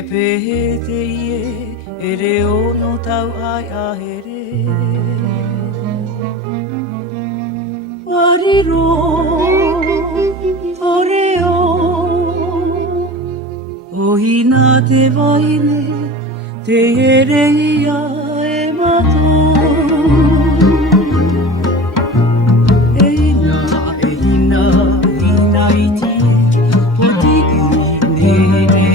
pehete ie e re ono tau ai ahere Wariro toreo Ohina te vaine te here ia e mato Eina, eina, eina iti Poti ine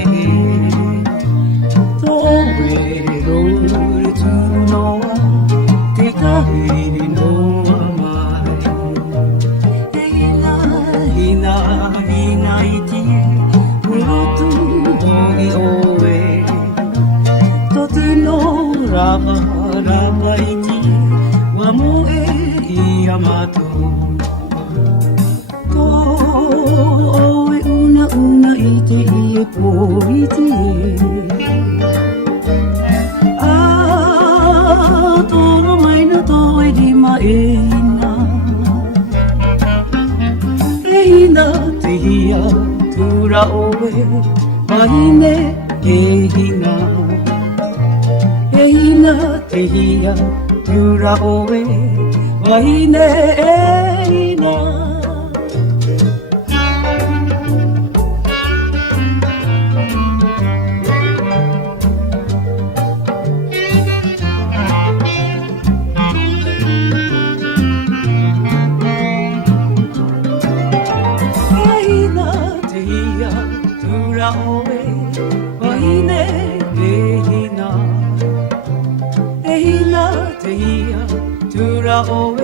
Rava, rava iti, wa moe I amato Ko oe una ite I e po iti Toro mai na toe di ma e hina te hia tura oe Mahine e hina Eina te hia tura oe Wahine eina Eina te hia tura oe Wahine eina Eina te hia tura oe